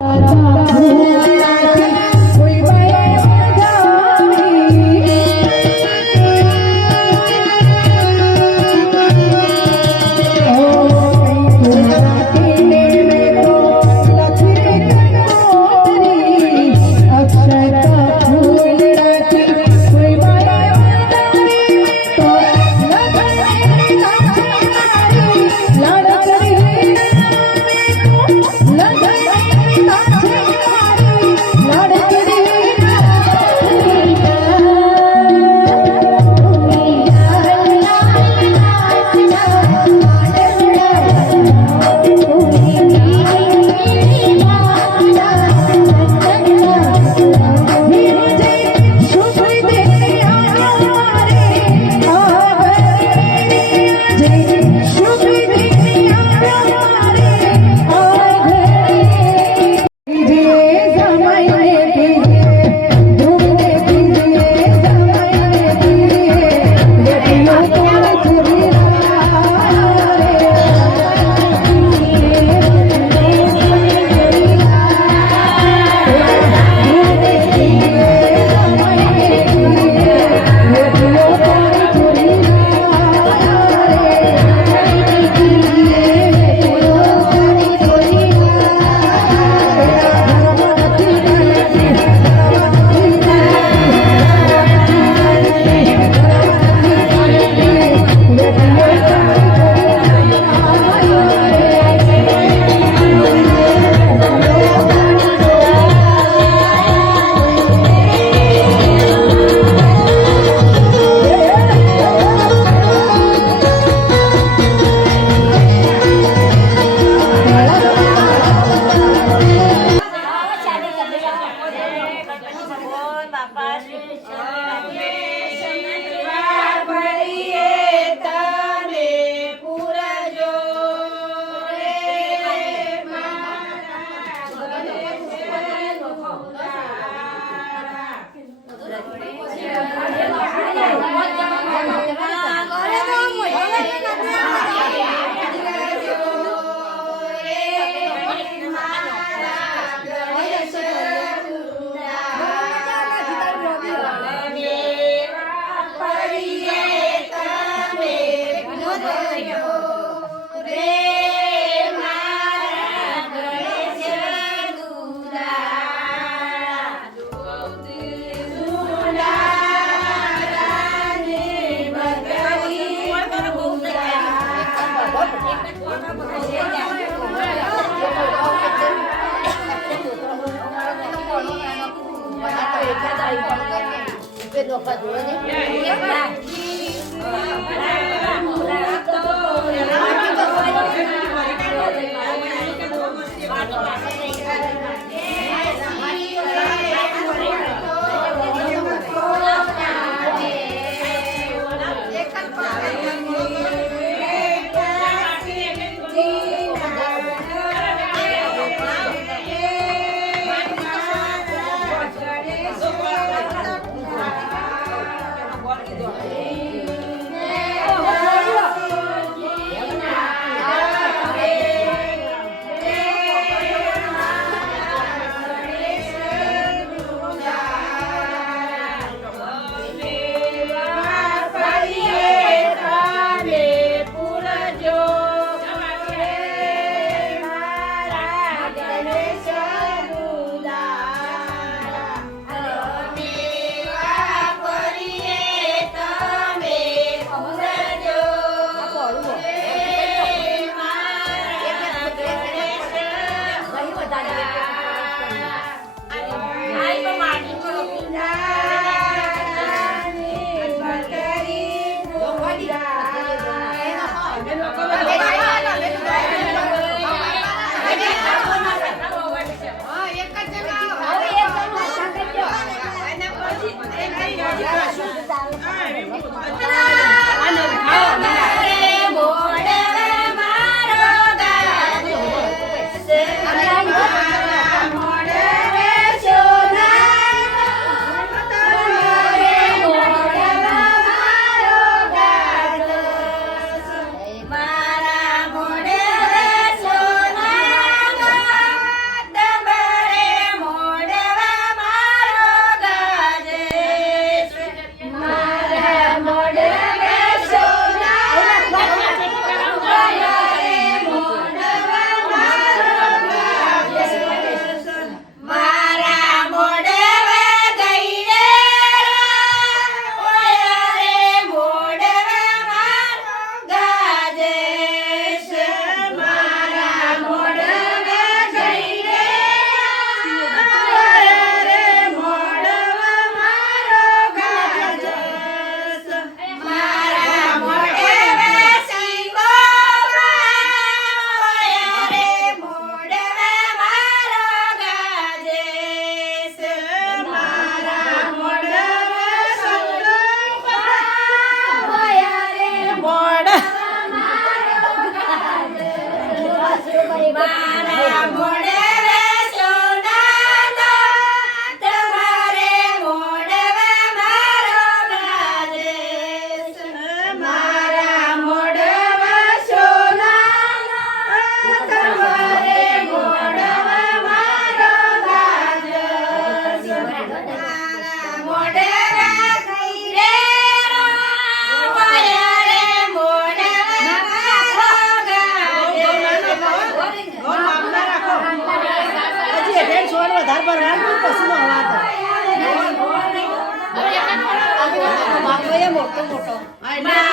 자, 자, 자, આ Ay, no.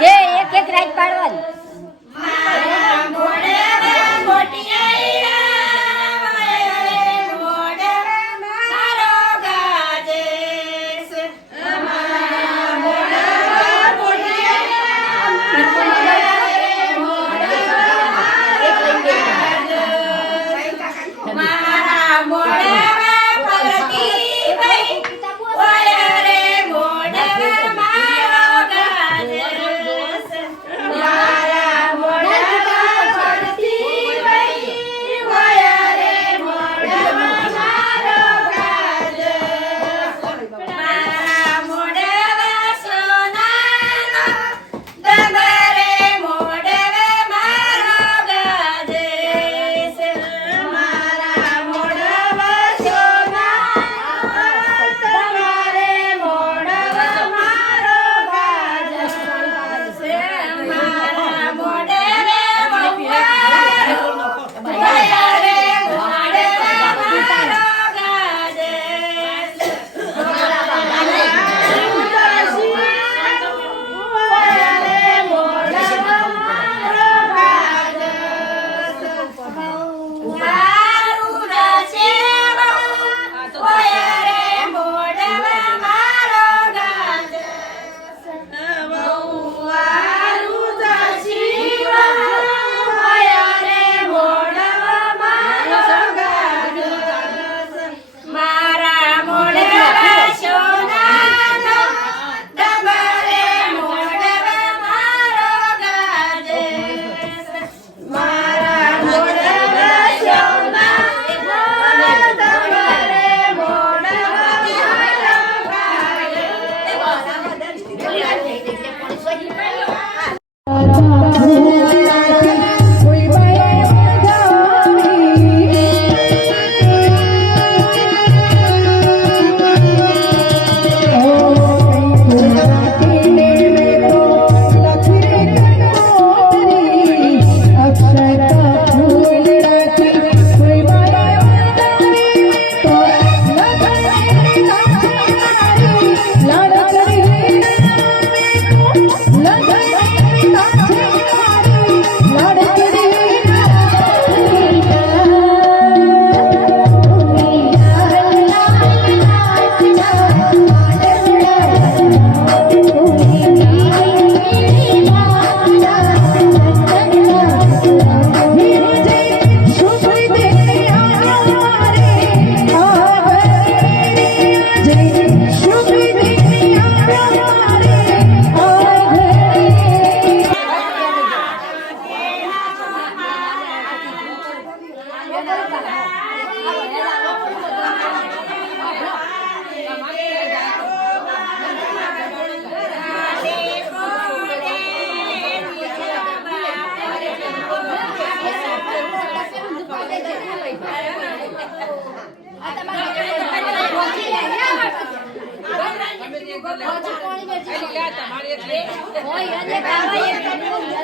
જે એક એક રાત પાડવાની. 我原来打我也得。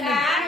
കേൾക്കാനും